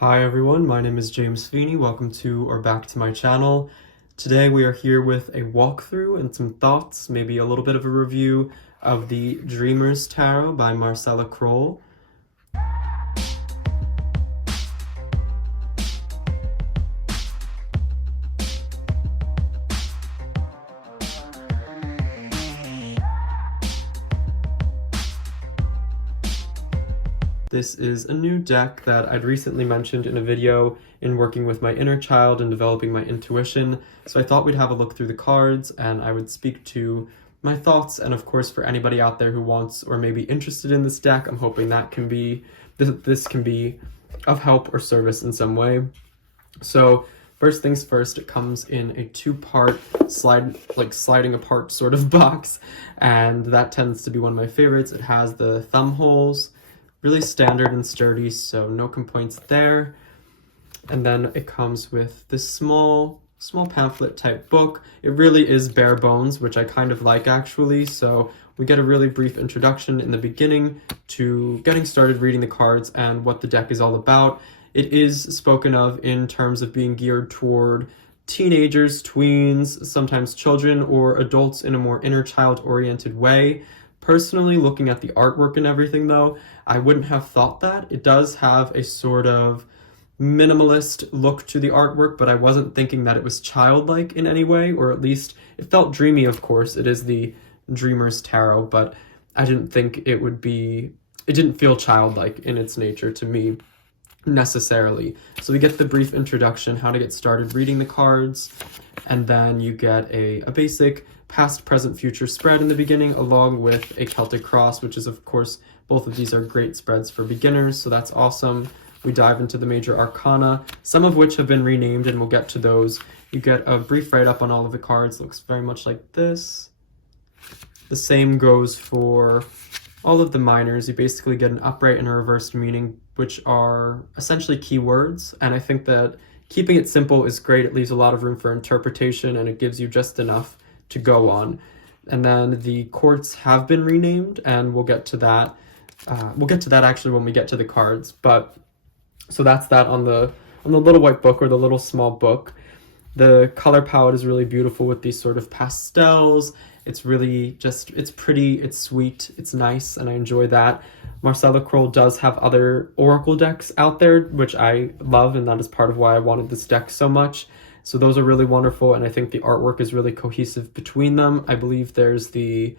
Hi everyone, my name is James Feeney. Welcome to or back to my channel. Today we are here with a walkthrough and some thoughts, maybe a little bit of a review of the Dreamer's Tarot by Marcella Kroll. This is a new deck that I'd recently mentioned in a video in working with my inner child and developing my intuition, so I thought we'd have a look through the cards and I would speak to my thoughts, and of course for anybody out there who wants or may be interested in this deck, I'm hoping that this can be of help or service in some way. So first things first, it comes in a two-part sliding apart sort of box, and that tends to be one of my favorites. It has the thumb holes, really standard and sturdy, so no complaints there. And then it comes with this small pamphlet type book. It really is bare bones, which I kind of like actually. So we get a really brief introduction in the beginning to getting started reading the cards and what the deck is all about. It is spoken of in terms of being geared toward teenagers, tweens, sometimes children, or adults in a more inner child-oriented way. Personally, looking at the artwork and everything though, I wouldn't have thought that. It does have a sort of minimalist look to the artwork, but I wasn't thinking that it was childlike in any way, or at least it felt dreamy, of course. It is the Dreamer's Tarot, but I didn't think it didn't feel childlike in its nature to me necessarily. So we get the brief introduction, how to get started reading the cards, and then you get a basic past, present, future spread in the beginning, along with a Celtic cross, which is, of course, both of these are great spreads for beginners, so that's awesome. We dive into the major arcana, some of which have been renamed, and we'll get to those. You get a brief write-up on all of the cards. Looks very much like this. The same goes for all of the minors. You basically get an upright and a reversed meaning, which are essentially keywords, and I think that keeping it simple is great. It leaves a lot of room for interpretation, and it gives you just enough to go on. And then the courts have been renamed, and we'll get to that. We'll get to that actually when we get to the cards. But so that's that on the little white book, or the little small book. The color palette is really beautiful with these sort of pastels. It's really just, it's pretty, it's sweet, it's nice, and I enjoy that. Marcella Kroll does have other oracle decks out there, which I love, and that is part of why I wanted this deck so much. So those are really wonderful, and I think the artwork is really cohesive between them. I believe there's the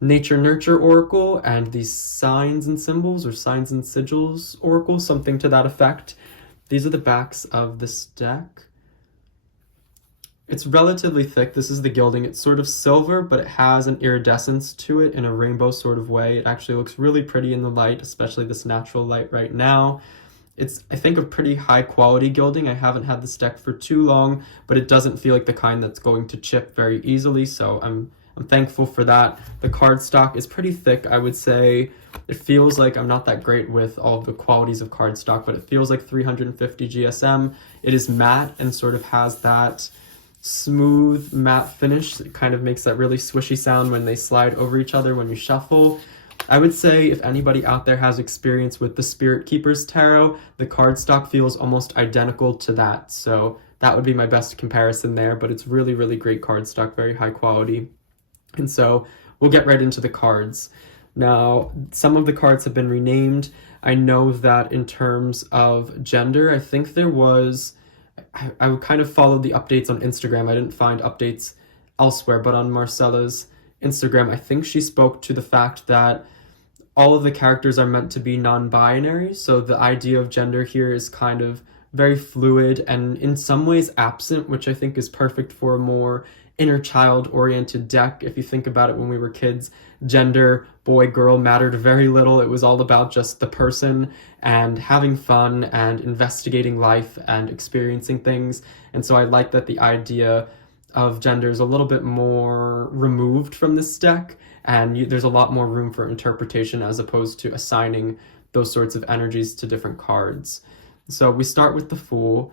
Nature Nurture Oracle and the Signs and Symbols, or Signs and Sigils Oracle, something to that effect. These are the backs of this deck. It's relatively thick. This is the gilding. It's sort of silver, but it has an iridescence to it in a rainbow sort of way. It actually looks really pretty in the light, especially this natural light right now. It's, I think, a pretty high quality gilding. I haven't had this deck for too long, but it doesn't feel like the kind that's going to chip very easily, so I'm thankful for that. The cardstock is pretty thick, I would say. It feels like, I'm not that great with all the qualities of cardstock, but it feels like 350 GSM. It is matte and sort of has that smooth matte finish. It kind of makes that really swishy sound when they slide over each other when you shuffle. I would say if anybody out there has experience with the Spirit Keeper's Tarot, the cardstock feels almost identical to that. So that would be my best comparison there, but it's really, really great cardstock, very high quality. And so we'll get right into the cards. Now, some of the cards have been renamed. I know that in terms of gender, I think there was, I kind of followed the updates on Instagram. I didn't find updates elsewhere, but on Marcella's Instagram, I think she spoke to the fact that all of the characters are meant to be non-binary, so the idea of gender here is kind of very fluid and in some ways absent, which I think is perfect for a more inner child-oriented deck. If you think about it, when we were kids, gender, boy, girl, mattered very little. It was all about just the person and having fun and investigating life and experiencing things. And so I like that the idea of gender is a little bit more removed from this deck, and there's a lot more room for interpretation as opposed to assigning those sorts of energies to different cards. So we start with the Fool.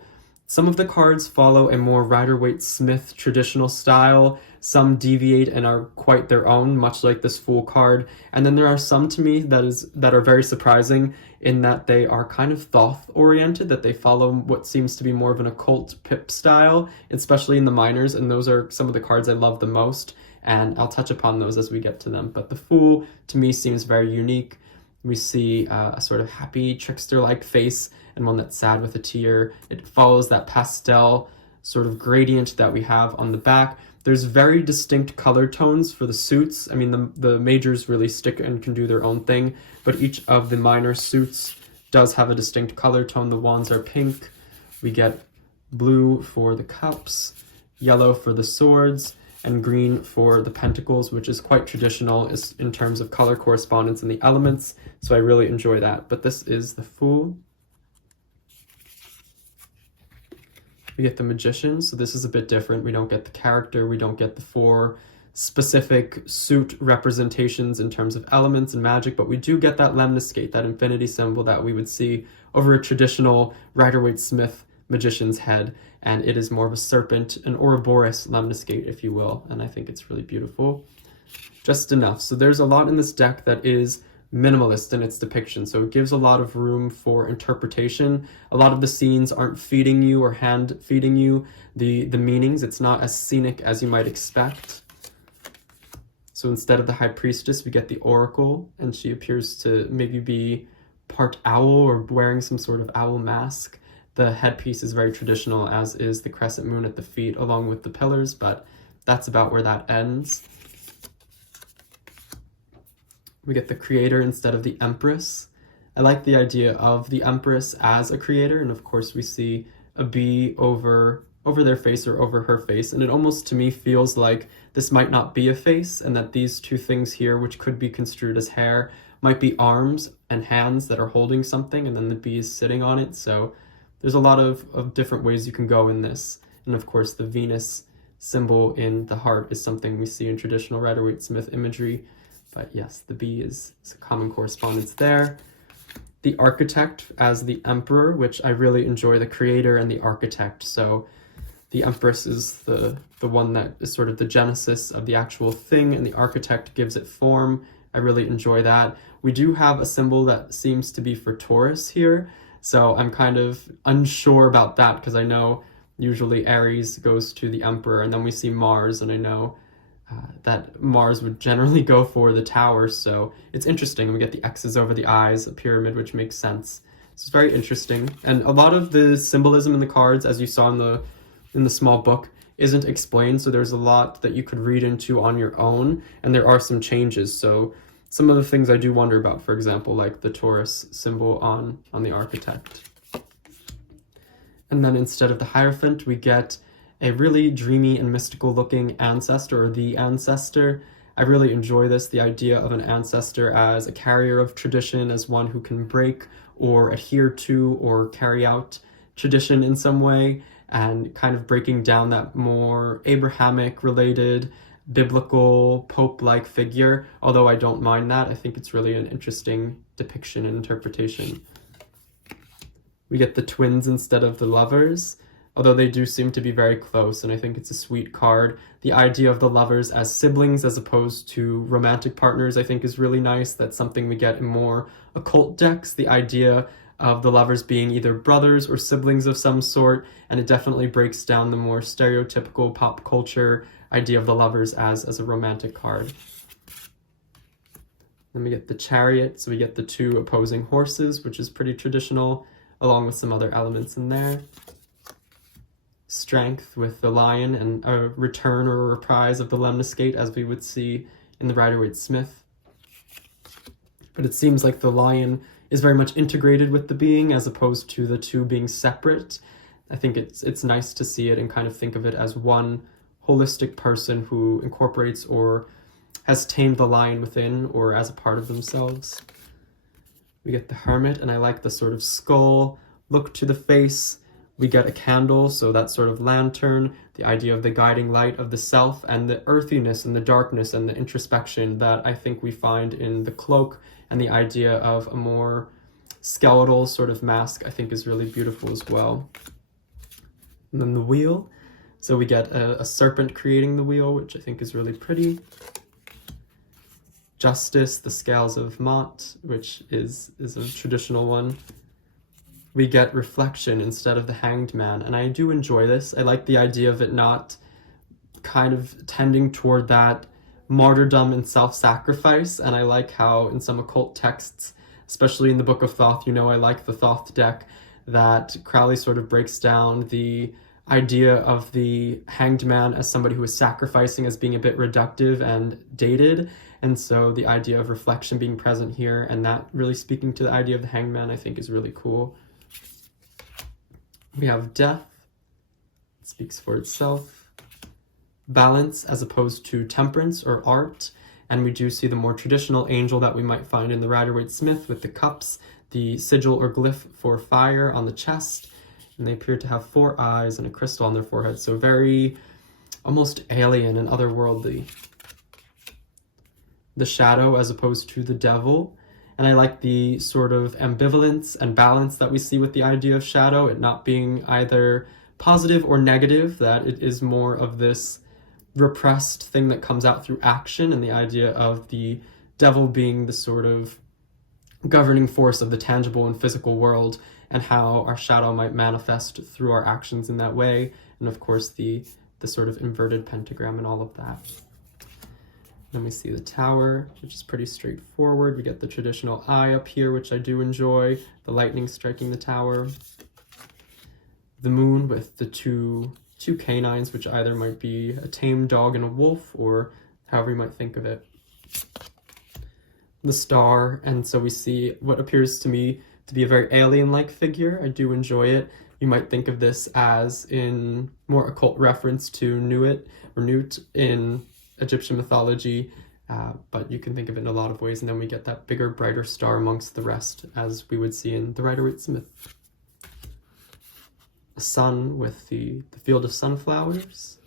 Some of the cards follow a more Rider-Waite-Smith traditional style. Some deviate and are quite their own, much like this Fool card. And then there are some to me that are very surprising in that they are kind of Thoth-oriented, that they follow what seems to be more of an occult pip style, especially in the minors, and those are some of the cards I love the most, and I'll touch upon those as we get to them. But the Fool, to me, seems very unique. We see a sort of happy, trickster-like face and one that's sad with a tear. It follows that pastel sort of gradient that we have on the back. There's very distinct color tones for the suits. I mean, the majors really stick and can do their own thing, but each of the minor suits does have a distinct color tone. The wands are pink. We get blue for the cups, yellow for the swords, and green for the pentacles, which is quite traditional in terms of color correspondence and the elements, so I really enjoy that. But this is the Fool. We get the Magician, so this is a bit different. We don't get the character, we don't get the 4 specific suit representations in terms of elements and magic, but we do get that lemniscate, that infinity symbol that we would see over a traditional Rider-Waite-Smith magician's head, and it is more of a serpent, an Ouroboros lemniscate, if you will, and I think it's really beautiful. Just enough. So there's a lot in this deck that is minimalist in its depiction, so it gives a lot of room for interpretation. A lot of the scenes aren't feeding you or hand feeding you the meanings. It's not as scenic as you might expect. So instead of the High Priestess, we get the Oracle, and she appears to maybe be part owl or wearing some sort of owl mask. The headpiece is very traditional, as is the crescent moon at the feet, along with the pillars, but that's about where that ends. We get the Creator instead of the Empress. I like the idea of the Empress as a creator, and of course we see a bee over their face or over her face, and it almost to me feels like this might not be a face, and that these two things here, which could be construed as hair, might be arms and hands that are holding something, and then the bee is sitting on it. So there's a lot of different ways you can go in this. And of course the Venus symbol in the heart is something we see in traditional Rider-Waite-Smith imagery. But yes, the bee is a common correspondence there. The Architect as the Emperor, which I really enjoy, the Creator and the Architect. So the Empress is the one that is sort of the genesis of the actual thing, and the Architect gives it form. I really enjoy that. We do have a symbol that seems to be for Taurus here, so I'm kind of unsure about that, because I know usually Aries goes to the Emperor, and then we see Mars, and I know that Mars would generally go for the Tower, so it's interesting. We get the X's over the eyes, a pyramid, which makes sense. It's very interesting, and a lot of the symbolism in the cards, as you saw in the small book, isn't explained, so there's a lot that you could read into on your own, and there are some changes. So some of the things I do wonder about, for example, like the Taurus symbol on the Architect. And then instead of the Hierophant, we get a really dreamy and mystical looking ancestor, or the ancestor. I really enjoy this, the idea of an ancestor as a carrier of tradition, as one who can break or adhere to or carry out tradition in some way, and kind of breaking down that more Abrahamic related biblical pope-like figure. Although I don't mind that, I think it's really an interesting depiction and interpretation. We get the Twins instead of the Lovers, although they do seem to be very close, and I think it's a sweet card. The idea of the lovers as siblings as opposed to romantic partners, I think, is really nice. That's something we get in more occult decks, the idea of the lovers being either brothers or siblings of some sort, and it definitely breaks down the more stereotypical pop culture idea of the lovers as a romantic card. Then we get the Chariot, so we get the 2 opposing horses, which is pretty traditional, along with some other elements in there. Strength with the Lion, and a return or a reprise of the lemniscate, as we would see in the Rider-Waite-Smith. But it seems like the Lion is very much integrated with the being, as opposed to the 2 being separate. I think it's nice to see it and kind of think of it as one holistic person who incorporates or has tamed the lion within, or as a part of themselves. We get the Hermit, and I like the sort of skull look to the face. We get a candle, so that sort of lantern, the idea of the guiding light of the self, and the earthiness and the darkness and the introspection that I think we find in the cloak, and the idea of a more skeletal sort of mask, I think, is really beautiful as well. And then the wheel. So we get a serpent creating the wheel, which I think is really pretty. Justice, the scales of Mott, which is a traditional one. We get reflection instead of the hanged man, and I do enjoy this. I like the idea of it not kind of tending toward that martyrdom and self-sacrifice, and I like how in some occult texts, especially in the Book of Thoth, you know, I like the Thoth deck, that Crowley sort of breaks down the idea of the hanged man as somebody who is sacrificing as being a bit reductive and dated, and so the idea of reflection being present here and that really speaking to the idea of the hanged man I think is really cool. We have death, it speaks for itself. Balance as opposed to temperance or art, and we do see the more traditional angel that we might find in the Rider-Waite-Smith with the cups, the sigil or glyph for fire on the chest, and they appear to have 4 eyes and a crystal on their forehead, so very almost alien and otherworldly. The shadow as opposed to the devil, and I like the sort of ambivalence and balance that we see with the idea of shadow, it not being either positive or negative, that it is more of this repressed thing that comes out through action, and the idea of the devil being the sort of governing force of the tangible and physical world, and how our shadow might manifest through our actions in that way, and of course the sort of inverted pentagram and all of that. Then we see the tower, which is pretty straightforward. We get the traditional eye up here, which I do enjoy, the lightning striking the tower. The moon with the two canines, which either might be a tame dog and a wolf, or however you might think of it. The star, and so we see what appears to me to be a very alien-like figure. I do enjoy it. You might think of this as in more occult reference to Nut in Egyptian mythology, but you can think of it in a lot of ways, and then we get that bigger, brighter star amongst the rest, as we would see in the Rider-Waite-Smith. A sun with the field of sunflowers.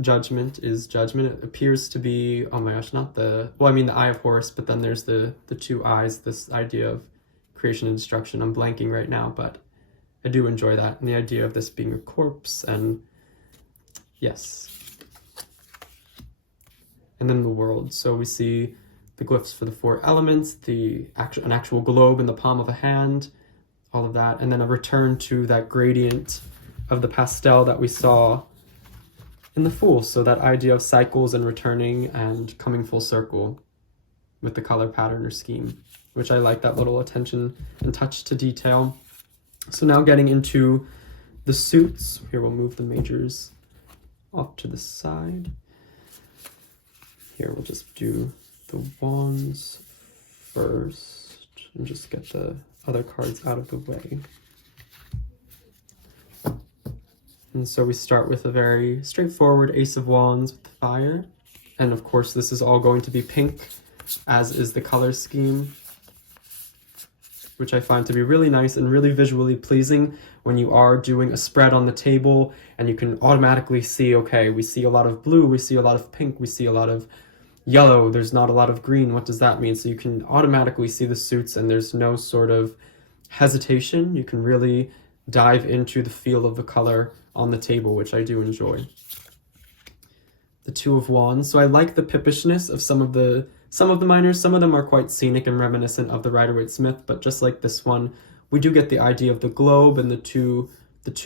Judgment is judgment. It appears to be, oh my gosh, not the Eye of Horus, but then there's the 2 eyes, this idea of creation and destruction. I'm blanking right now, but I do enjoy that, and the idea of this being a corpse, and yes. And then the world. So we see the glyphs for the 4 elements, an actual globe in the palm of a hand, all of that, and then a return to that gradient of the pastel that we saw in the Fool. So that idea of cycles and returning and coming full circle with the color pattern or scheme, which I like that little attention and touch to detail. So now getting into the suits. Here we'll move the majors off to the side. Here we'll just do the wands first and just get the other cards out of the way. And so we start with a very straightforward Ace of Wands with fire. And of course this is all going to be pink, as is the color scheme, which I find to be really nice and really visually pleasing when you are doing a spread on the table and you can automatically see, okay, we see a lot of blue, we see a lot of pink, we see a lot of yellow, there's not a lot of green, what does that mean? So you can automatically see the suits and there's no sort of hesitation. You can really dive into the feel of the color on the table, which I do enjoy. The 2 of Wands. So I like the pippishness of some of the minors. Some of them are quite scenic and reminiscent of the Rider-Waite-Smith, but just like this one, we do get the idea of the globe and the two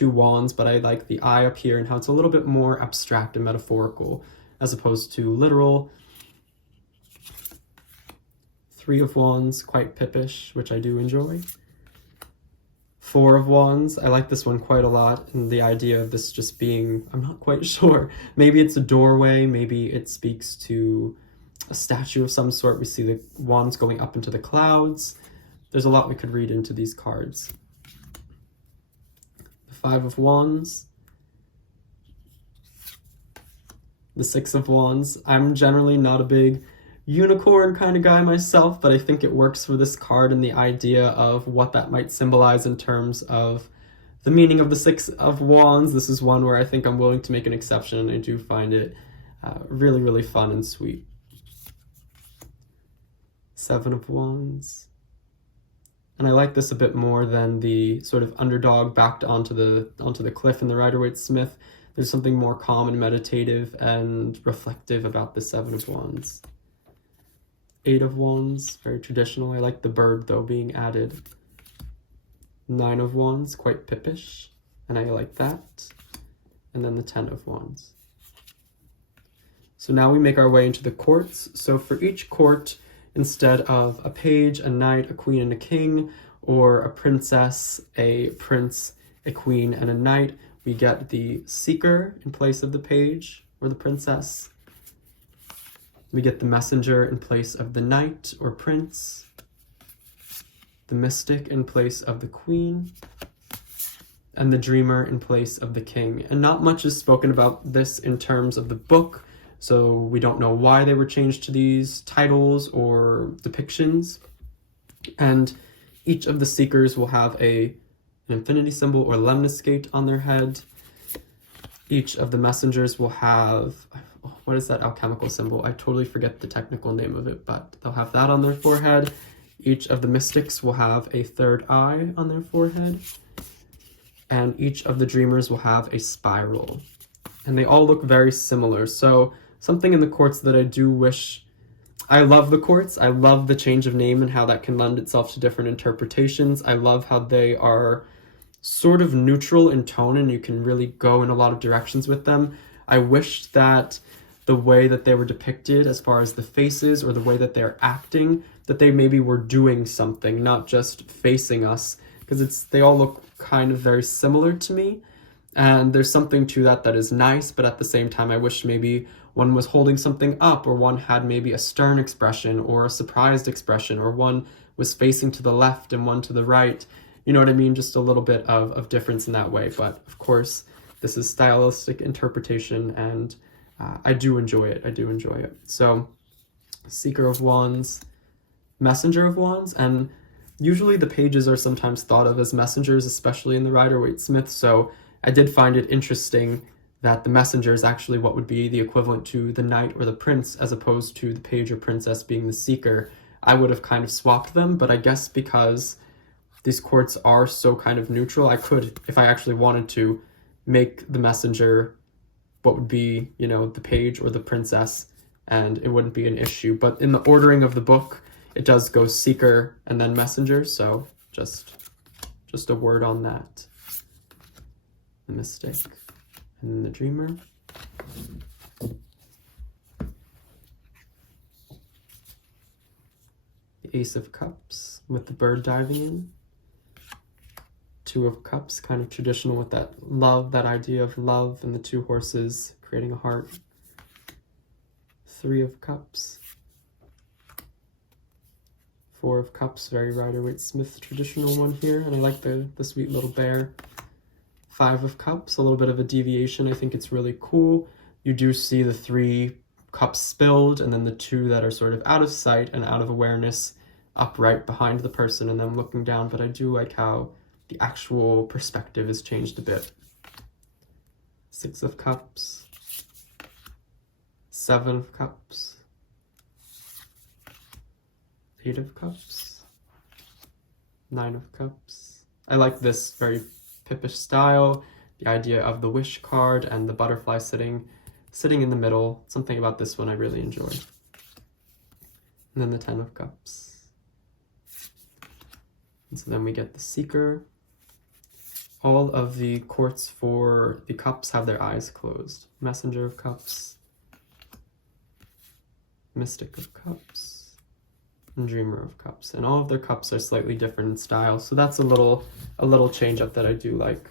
wands, but I like the eye up here and how it's a little bit more abstract and metaphorical as opposed to literal. 3 of Wands, quite pippish, which I do enjoy. 4 of Wands, I like this one quite a lot, and the idea of this just being, I'm not quite sure, maybe it's a doorway, maybe it speaks to a statue of some sort. We see the wands going up into the clouds. There's a lot we could read into these cards. The 5 of Wands. The 6 of Wands. I'm generally not a big unicorn kind of guy myself, but I think it works for this card and the idea of what that might symbolize in terms of the meaning of the 6 of Wands. This is one where I think I'm willing to make an exception, and I do find it really, really fun and sweet. 7 of Wands. And I like this a bit more than the sort of underdog backed onto the cliff in the Rider-Waite-Smith. There's something more calm and meditative and reflective about the Seven of Wands. Eight of Wands, very traditional. I like the bird, though, being added. Nine of Wands, quite pippish, and I like that. And then the Ten of Wands. So now we make our way into the courts. So for each court, instead of a page, a knight, a queen, and a king, or a princess, a prince, a queen, and a knight, we get the seeker in place of the page or the princess. We get the messenger in place of the knight or prince, the mystic in place of the queen, and the dreamer in place of the king. And not much is spoken about this in terms of the book, so we don't know why they were changed to these titles or depictions. And each of the seekers will have an infinity symbol or lemniscate on their head. Each of the messengers will have, what is that alchemical symbol? I totally forget the technical name of it, but they'll have that on their forehead. Each of the mystics will have a third eye on their forehead. And each of the dreamers will have a spiral. And they all look very similar. So something in the courts that I do wish... I love the courts. I love the change of name and how that can lend itself to different interpretations. I love how they are sort of neutral in tone and you can really go in a lot of directions with them. I wish that the way that they were depicted as far as the faces or the way that they're acting, that they maybe were doing something, not just facing us, because they all look kind of very similar to me. And there's something to that that is nice, but at the same time, I wish maybe one was holding something up, or one had maybe a stern expression or a surprised expression, or one was facing to the left and one to the right. You know what I mean? Just a little bit of difference in that way. But of course, this is stylistic interpretation, and I do enjoy it. I do enjoy it. So, Seeker of Wands, Messenger of Wands, and usually the pages are sometimes thought of as messengers, especially in the Rider-Waite-Smith. So I did find it interesting that the messenger is actually what would be the equivalent to the knight or the prince, as opposed to the page or princess being the seeker. I would have kind of swapped them, but I guess because these courts are so kind of neutral, I could, if I actually wanted to, make the messenger what would be, you know, the page or the princess, and it wouldn't be an issue. But in the ordering of the book, it does go seeker and then messenger, so just a word on that. The mystic and then the dreamer. The Ace of Cups with the bird diving in. Two of Cups, kind of traditional with that love, that idea of love, and the two horses creating a heart. Three of Cups. Four of Cups, very Rider-Waite-Smith traditional one here, and I like the sweet little bear. Five of Cups, a little bit of a deviation. I think it's really cool. You do see the 3 cups spilled, and then the 2 that are sort of out of sight and out of awareness up right behind the person and them looking down, but I do like how the actual perspective has changed a bit. 6 of Cups. 7 of Cups. 8 of Cups. 9 of Cups. I like this very pippish style, the idea of the wish card and the butterfly sitting in the middle. Something about this one I really enjoy. And then the 10 of Cups. And so then we get the Seeker. All of the courts for the cups have their eyes closed. Messenger of Cups. Mystic of Cups. And Dreamer of Cups. And all of their cups are slightly different in style, so that's a little change up that I do like.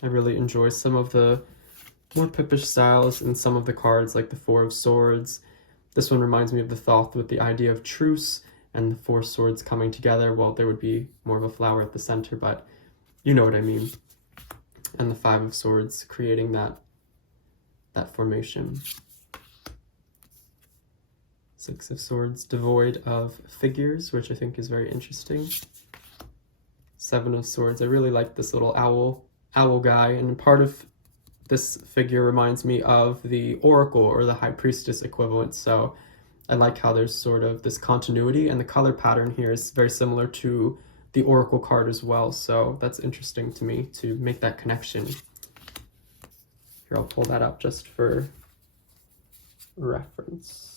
I really enjoy some of the more pippish styles in some of the cards, like the 4 of Swords. This one reminds me of the Thoth with the idea of truce and the 4 swords coming together. Well, there would be more of a flower at the center, but you know what I mean. And the 5 of Swords creating that formation. Six of Swords, devoid of figures, which I think is very interesting. Seven of Swords, I really like this little owl guy, and part of this figure reminds me of the Oracle or the High Priestess equivalent, so I like how there's sort of this continuity, and the color pattern here is very similar to the Oracle card as well, so that's interesting to me to make that connection. Here, I'll pull that up just for reference.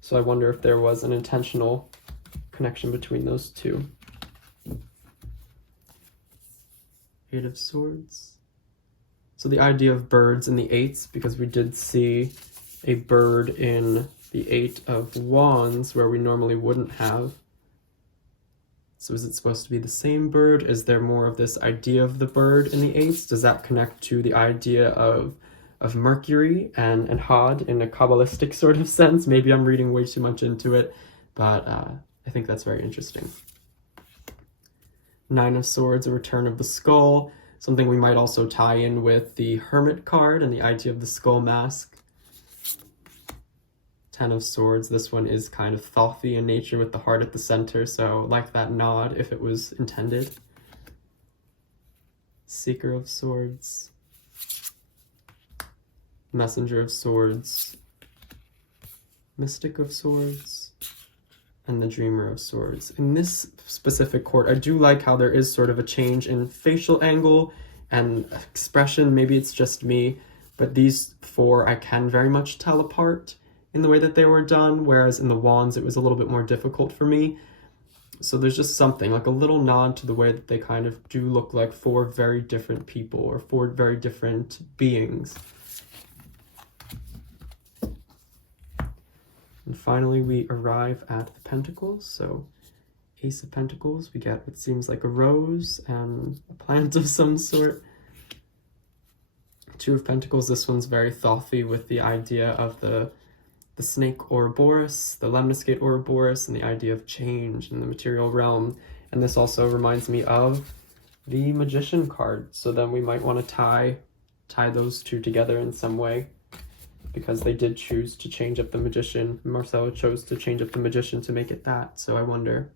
So I wonder if there was an intentional connection between those two. Eight of Swords. So the idea of birds in the eights, because we did see a bird in the Eight of Wands where we normally wouldn't have. So is it supposed to be the same bird? Is there more of this idea of the bird in the eights? Does that connect to the idea of Mercury and Hod in a Kabbalistic sort of sense? Maybe I'm reading way too much into it, but I think that's very interesting. Nine of Swords, a return of the skull, something we might also tie in with the Hermit card and the idea of the skull mask. 10 of Swords, this one is kind of thothy in nature with the heart at the center, so like that nod if it was intended. Seeker of Swords, Messenger of Swords, Mystic of Swords, and the Dreamer of Swords. In this specific court, I do like how there is sort of a change in facial angle and expression. Maybe it's just me, but these four I can very much tell apart in the way that they were done, whereas in the Wands it was a little bit more difficult for me. So there's just something, like a little nod to the way that they kind of do look like four very different people or four very different beings. And finally, we arrive at the Pentacles. So Ace of Pentacles, we get what seems like a rose and a plant of some sort. Two of Pentacles, this one's very thothy with the idea of the snake Ouroboros, the lemniscate Ouroboros, and the idea of change in the material realm. And this also reminds me of the Magician card. So then we might want to tie those two together in some way, because they did choose to change up the Magician. Marcella chose to change up the Magician to make it that. So I wonder.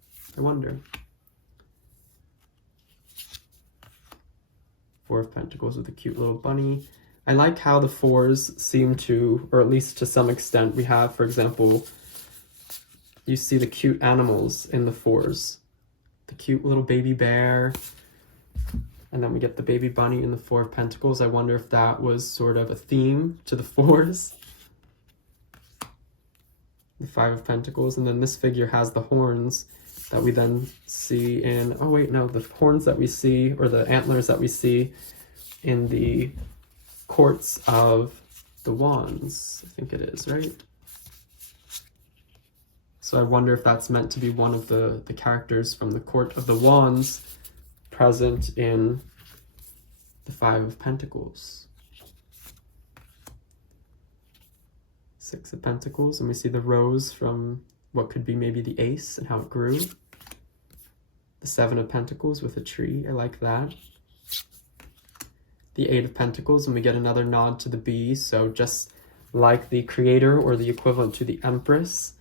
Four of Pentacles with a cute little bunny. I like how the fours seem to, or at least to some extent, we have, for example, you see the cute animals in the fours. The cute little baby bear. And then we get the baby bunny in the Four of Pentacles. I wonder if that was sort of a theme to the fours. The Five of Pentacles. And then this figure has the horns that we then see in, oh wait, no, the horns that we see, or the antlers that we see in the Courts of the Wands, I think it is, right? So I wonder if that's meant to be one of the characters from the Court of the Wands present in the Five of Pentacles. Six of Pentacles, and we see the rose from what could be maybe the Ace and how it grew. The Seven of Pentacles with a tree, I like that. The Eight of Pentacles, and we get another nod to the bee, so just like the Creator or the equivalent to the Empress.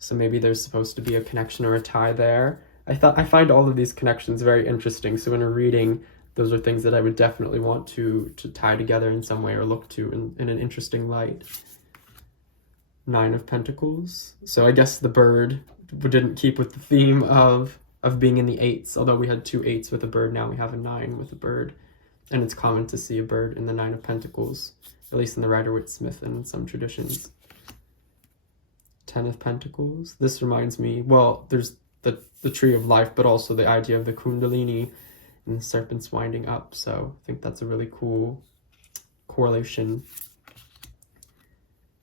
So maybe there's supposed to be a connection or a tie there. I find all of these connections very interesting, so in a reading, those are things that I would definitely want to tie together in some way or look to in an interesting light. Nine of Pentacles. So I guess the bird didn't keep with the theme of being in the eights, although we had two eights with a bird, now we have a nine with a bird. And it's common to see a bird in the Nine of Pentacles, at least in the Rider-Waite-Smith and in some traditions. 10 of Pentacles. This reminds me, well, there's the Tree of Life, but also the idea of the Kundalini and the serpents winding up. So I think that's a really cool correlation.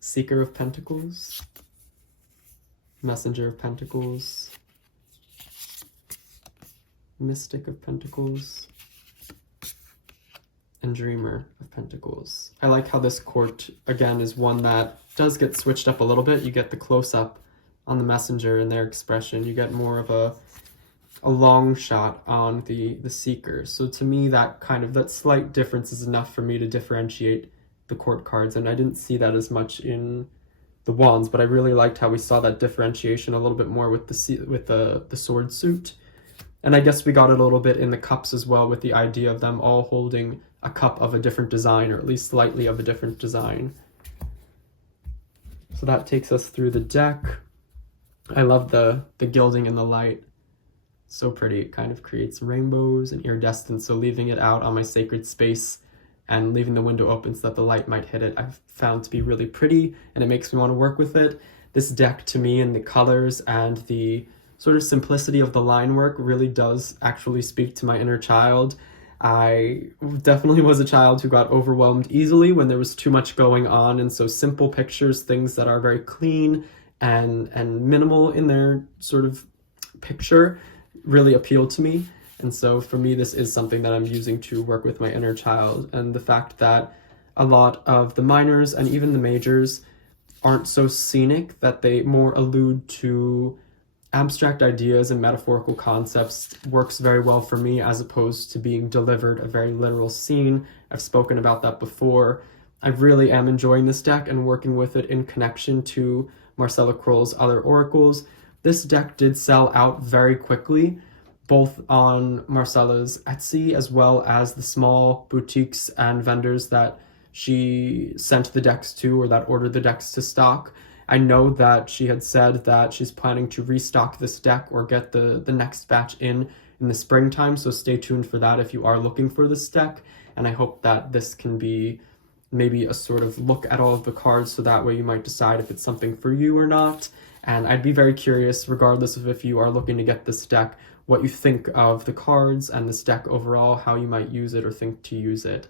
Seeker of Pentacles. Messenger of Pentacles. Mystic of Pentacles. And Dreamer of Pentacles. I like how this court, again, is one that does get switched up a little bit. You get the close-up on the messenger and their expression. You get more of a a long shot on the Seeker. So to me, that slight difference is enough for me to differentiate the court cards, and I didn't see that as much in the Wands, but I really liked how we saw that differentiation a little bit more with the Sword suit. And I guess we got it a little bit in the Cups as well, with the idea of them all holding a cup of a different design, or at least slightly of a different design. So that takes us through the deck. I love the gilding and the light. So pretty. It kind of creates rainbows and iridescence, so leaving it out on my sacred space and leaving the window open so that the light might hit it, I've found to be really pretty, and it makes me want to work with it. This deck, to me, and the colors and the sort of simplicity of the line work really does actually speak to my inner child. I definitely was a child who got overwhelmed easily when there was too much going on, and so simple pictures, things that are very clean and minimal in their sort of picture, really appeal to me. And so for me, this is something that I'm using to work with my inner child. And the fact that a lot of the minors and even the majors aren't so scenic, that they more allude to abstract ideas and metaphorical concepts, works very well for me, as opposed to being delivered a very literal scene. I've spoken about that before. I really am enjoying this deck and working with it in connection to Marcella Kroll's other oracles. This deck did sell out very quickly, both on Marcella's Etsy as well as the small boutiques and vendors that she sent the decks to, or that ordered the decks to stock. I know that she had said that she's planning to restock this deck or get the next batch in the springtime, so stay tuned for that if you are looking for this deck. And I hope that this can be maybe a sort of look at all of the cards, so that way you might decide if it's something for you or not. And I'd be very curious, regardless of if you are looking to get this deck, what you think of the cards and this deck overall, how you might use it or think to use it.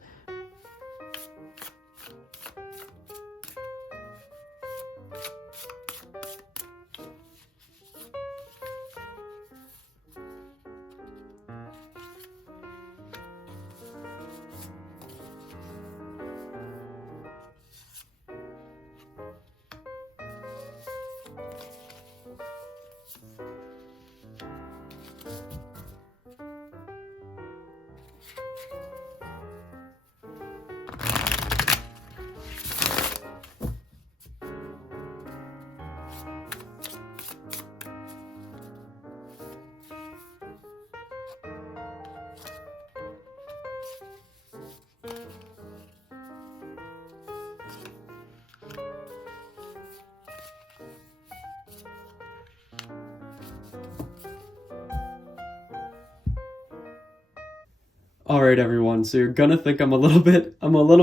All right, everyone, so you're gonna think I'm a little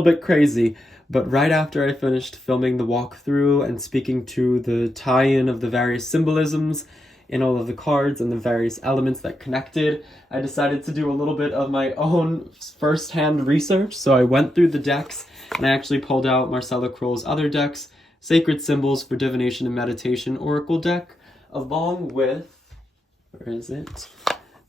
bit crazy, but right after I finished filming the walkthrough and speaking to the tie-in of the various symbolisms in all of the cards and the various elements that connected, I decided to do a little bit of my own first-hand research. So I went through the decks, and I actually pulled out Marcella Kroll's other decks, Sacred Symbols for Divination and Meditation Oracle deck, along with, where is it?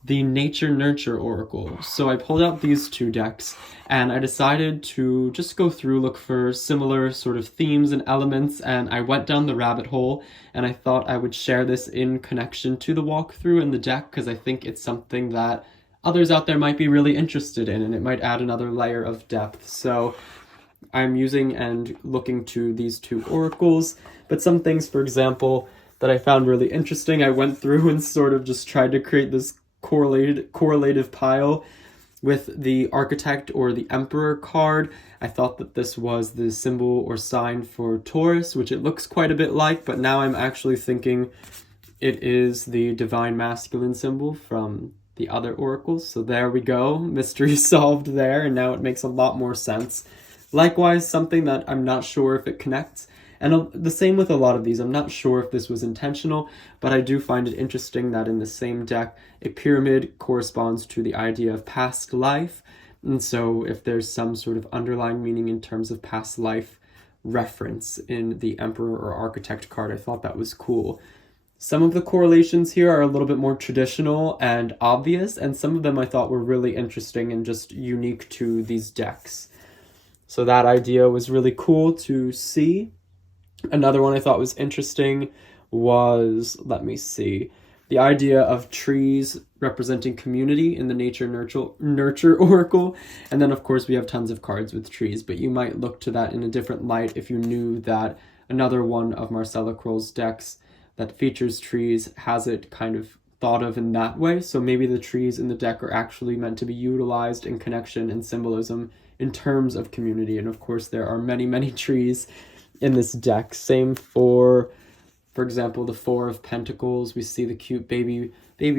The Nature Nurture Oracle. So I pulled out these two decks, and I decided to just go through, look for similar sort of themes and elements, and I went down the rabbit hole, and I thought I would share this in connection to the walkthrough and the deck, because I think it's something that others out there might be really interested in, and it might add another layer of depth. So I'm using and looking to these two oracles, but some things, for example, that I found really interesting, I went through and sort of just tried to create this correlative pile with the Architect or the Emperor card. I thought that this was the symbol or sign for Taurus, which it looks quite a bit like, but now I'm actually thinking it is the Divine Masculine symbol from the other oracles. So there we go, mystery solved there, and now it makes a lot more sense. Likewise, something that I'm not sure if it connects, and the same with a lot of these. I'm not sure if this was intentional, but I do find it interesting that in the same deck, a pyramid corresponds to the idea of past life. And so if there's some sort of underlying meaning in terms of past life reference in the Emperor or Architect card, I thought that was cool. Some of the correlations here are a little bit more traditional and obvious, and some of them I thought were really interesting and just unique to these decks. So that idea was really cool to see. Another one I thought was interesting was, let me see, the idea of trees representing community in the nature nurture oracle. And then of course we have tons of cards with trees, but you might look to that in a different light if you knew that another one of Marcella Kroll's decks that features trees has it kind of thought of in that way. So maybe the trees in the deck are actually meant to be utilized in connection and symbolism in terms of community. And of course there are many, many trees in this deck. Same for example, the Four of Pentacles. We see the cute baby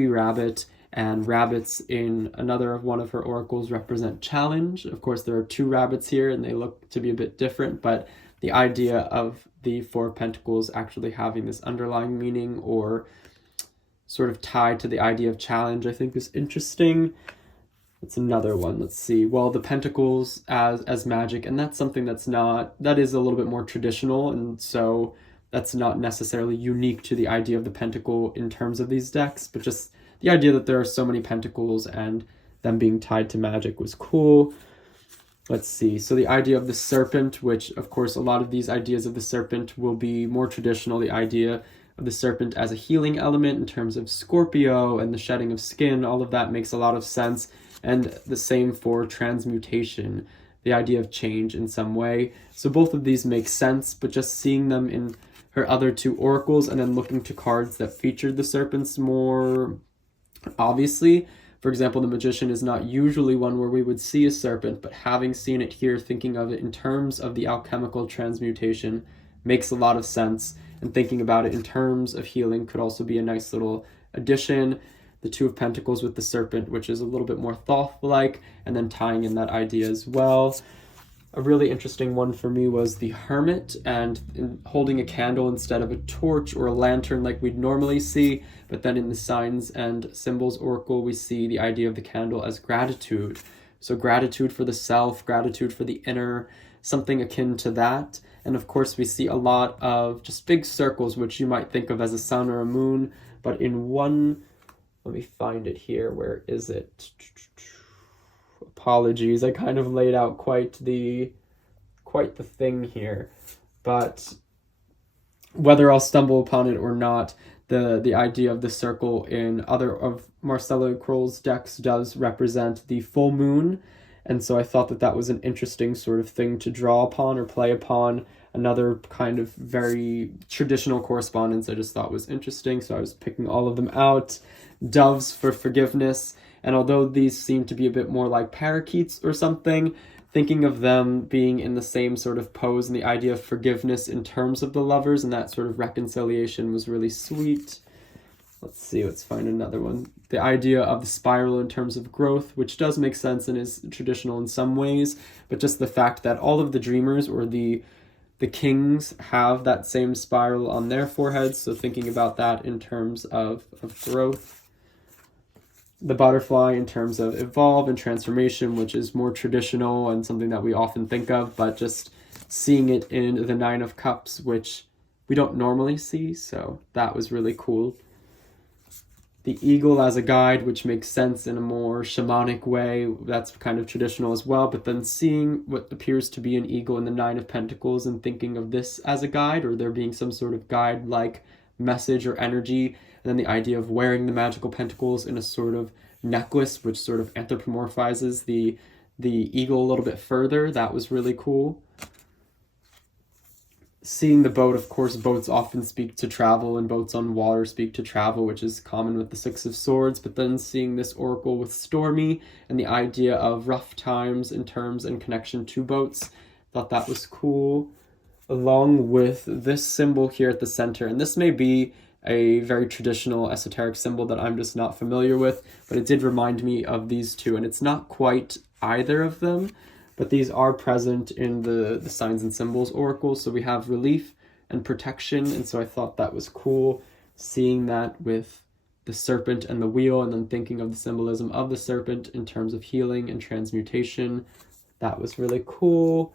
rabbit, and rabbits in another of one of her oracles represent challenge. Of course, there are two rabbits here and they look to be a bit different, but the idea of the Four of Pentacles actually having this underlying meaning or sort of tied to the idea of challenge, I think is interesting. It's another one. Let's see. Well, the Pentacles as magic, and that's something that is a little bit more traditional, and so that's not necessarily unique to the idea of the pentacle in terms of these decks, but just the idea that there are so many pentacles and them being tied to magic was cool. Let's see. So the idea of the serpent, which of course a lot of these ideas of the serpent will be more traditional. The idea of the serpent as a healing element in terms of Scorpio and the shedding of skin, all of that makes a lot of sense. And the same for transmutation, the idea of change in some way. So both of these make sense, but just seeing them in her other two oracles and then looking to cards that featured the serpents more obviously. For example, the Magician is not usually one where we would see a serpent, but having seen it here, thinking of it in terms of the alchemical transmutation makes a lot of sense, and thinking about it in terms of healing could also be a nice little addition. The Two of Pentacles with the serpent, which is a little bit more thoughtful-like, and then tying in that idea as well. A really interesting one for me was the Hermit, and holding a candle instead of a torch or a lantern like we'd normally see, but then in the Signs and Symbols Oracle we see the idea of the candle as gratitude. So gratitude for the self, gratitude for the inner, something akin to that. And of course we see a lot of just big circles, which you might think of as a sun or a moon, but in one, let me find it here, where is it? Apologies, I kind of laid out quite the thing here, but whether I'll stumble upon it or not, the idea of the circle in other of Marcella Kroll's decks does represent the full moon, and so I thought that was an interesting sort of thing to draw upon or play upon. Another kind of very traditional correspondence I just thought was interesting, so I was picking all of them out. Doves for forgiveness. And although these seem to be a bit more like parakeets or something, thinking of them being in the same sort of pose and the idea of forgiveness in terms of the lovers and that sort of reconciliation was really sweet. Let's see, let's find another one. The idea of the spiral in terms of growth, which does make sense and is traditional in some ways, but just the fact that all of the dreamers or the kings have that same spiral on their foreheads, so thinking about that in terms of growth. The butterfly in terms of evolve and transformation, which is more traditional and something that we often think of, but just seeing it in the Nine of Cups, which we don't normally see, so that was really cool. The eagle as a guide, which makes sense in a more shamanic way, that's kind of traditional as well, but then seeing what appears to be an eagle in the Nine of Pentacles and thinking of this as a guide, or there being some sort of guide-like message or energy, and then the idea of wearing the magical pentacles in a sort of necklace, which sort of anthropomorphizes the eagle a little bit further. That was really cool. Seeing the boat, of course, boats often speak to travel, and boats on water speak to travel, which is common with the Six of Swords, but then seeing this oracle with Stormy and the idea of rough times in terms and connection to boats, thought that was cool. Along with this symbol here at the center, and this may be a very traditional esoteric symbol that I'm just not familiar with, but it did remind me of these two, and it's not quite either of them, but these are present in the Signs and Symbols Oracle, so we have relief and protection, and so I thought that was cool, seeing that with the serpent and the wheel, and then thinking of the symbolism of the serpent in terms of healing and transmutation. That was really cool.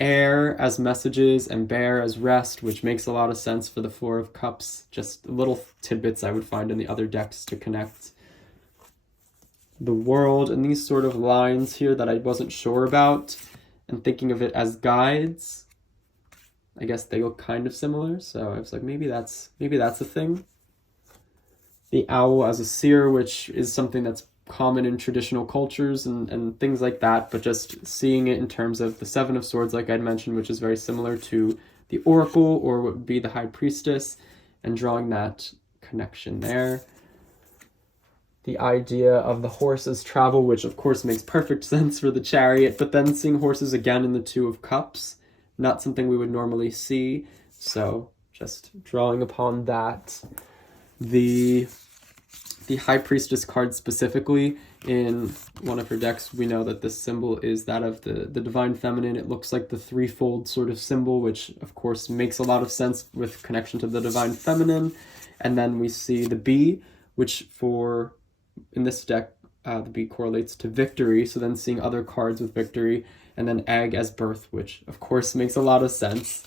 Air as messages and bear as rest, which makes a lot of sense for the Four of Cups. Just little tidbits I would find in the other decks to connect. The world and these sort of lines here that I wasn't sure about, and thinking of it as guides. I guess they look kind of similar, so I was like, maybe that's a thing. the owl as a seer, which is something that's common in traditional cultures and things like that, but just seeing it in terms of the Seven of Swords, like I'd mentioned, which is very similar to the Oracle, or what would be the High Priestess, and drawing that connection there. The idea of the horse's travel, which of course makes perfect sense for the Chariot, but then seeing horses again in the Two of Cups, not something we would normally see, so just drawing upon that. The High Priestess card specifically, in one of her decks, we know that this symbol is that of the Divine Feminine. It looks like the threefold sort of symbol, which of course makes a lot of sense with connection to the Divine Feminine. And then we see the bee, which in this deck, the bee correlates to victory, so then seeing other cards with victory, and then egg as birth, which of course makes a lot of sense.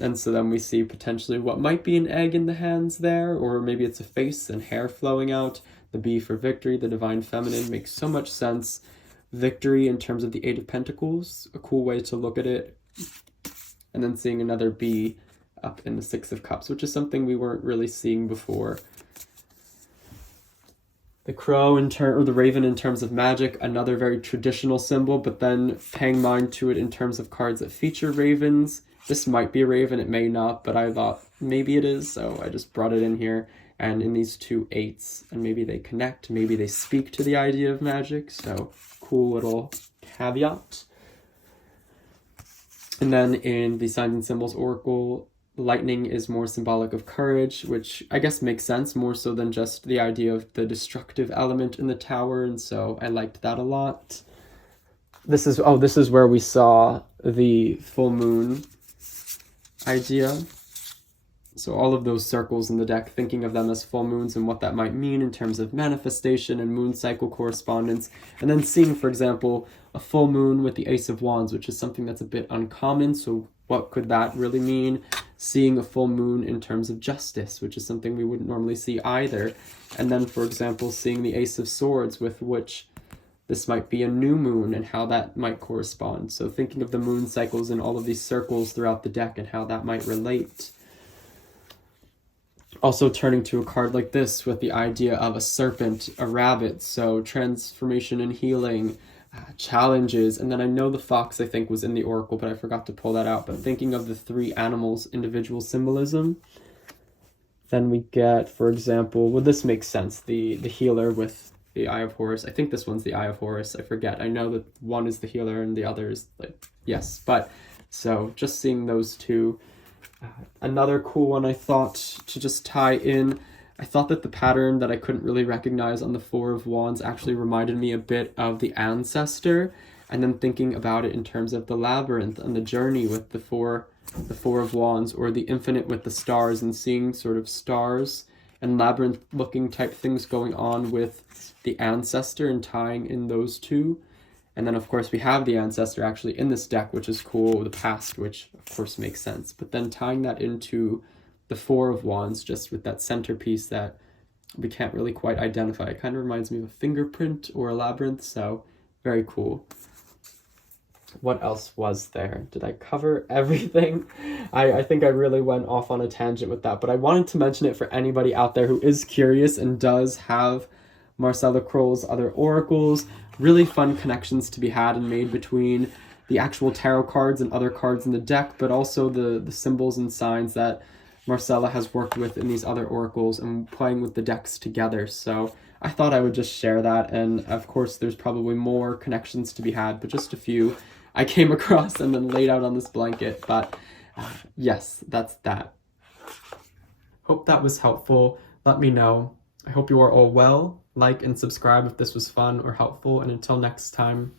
And so then we see potentially what might be an egg in the hands there, or maybe it's a face and hair flowing out. The bee for victory, the Divine Feminine, makes so much sense. Victory in terms of the Eight of Pentacles, a cool way to look at it. And then seeing another bee up in the Six of Cups, which is something we weren't really seeing before. The crow or the raven in terms of magic, another very traditional symbol, but then paying mind to it in terms of cards that feature ravens. This might be a raven, it may not, but I thought maybe it is, so I just brought it in here. And in these two eights, and maybe they connect, maybe they speak to the idea of magic, so cool little caveat. And then in the Signs and Symbols Oracle, lightning is more symbolic of courage, which I guess makes sense, more so than just the idea of the destructive element in the tower, and so I liked that a lot. This is where we saw the full moon idea. So all of those circles in the deck, thinking of them as full moons and what that might mean in terms of manifestation and moon cycle correspondence. And then seeing, for example, a full moon with the Ace of Wands, which is something that's a bit uncommon. So what could that really mean? Seeing a full moon in terms of justice, which is something we wouldn't normally see either. And then, for example, seeing the Ace of Swords, with which this might be a new moon and how that might correspond. So thinking of the moon cycles and all of these circles throughout the deck and how that might relate. Also turning to a card like this with the idea of a serpent, a rabbit, so transformation and healing, challenges. And then I know the fox, I think, was in the Oracle, but I forgot to pull that out. But thinking of the three animals' individual symbolism. Then we get, for example, well, this makes sense, the healer with the Eye of Horus. I think this one's the Eye of Horus. I forget. I know that one is the healer and the other is yes. But so just seeing those two. Another cool one I thought to just tie in, I thought that the pattern that I couldn't really recognize on the Four of Wands actually reminded me a bit of the Ancestor, and then thinking about it in terms of the labyrinth and the journey with the Four of Wands, or the infinite with the stars, and seeing sort of stars and labyrinth looking type things going on with the Ancestor and tying in those two. And then, of course, we have the Ancestor actually in this deck, which is cool, the past, which, of course, makes sense. But then tying that into the Four of Wands, just with that centerpiece that we can't really quite identify. It kind of reminds me of a fingerprint or a labyrinth, so very cool. What else was there? Did I cover everything? I think I really went off on a tangent with that, but I wanted to mention it for anybody out there who is curious and does have Marcella Kroll's other oracles. Really fun connections to be had and made between the actual tarot cards and other cards in the deck, but also the symbols and signs that Marcella has worked with in these other oracles and playing with the decks together. So I thought I would just share that, and of course there's probably more connections to be had, but just a few I came across and then laid out on this blanket. But yes, that's that. Hope that was helpful. Let me know. I hope you are all well. Like and subscribe if this was fun or helpful, and until next time,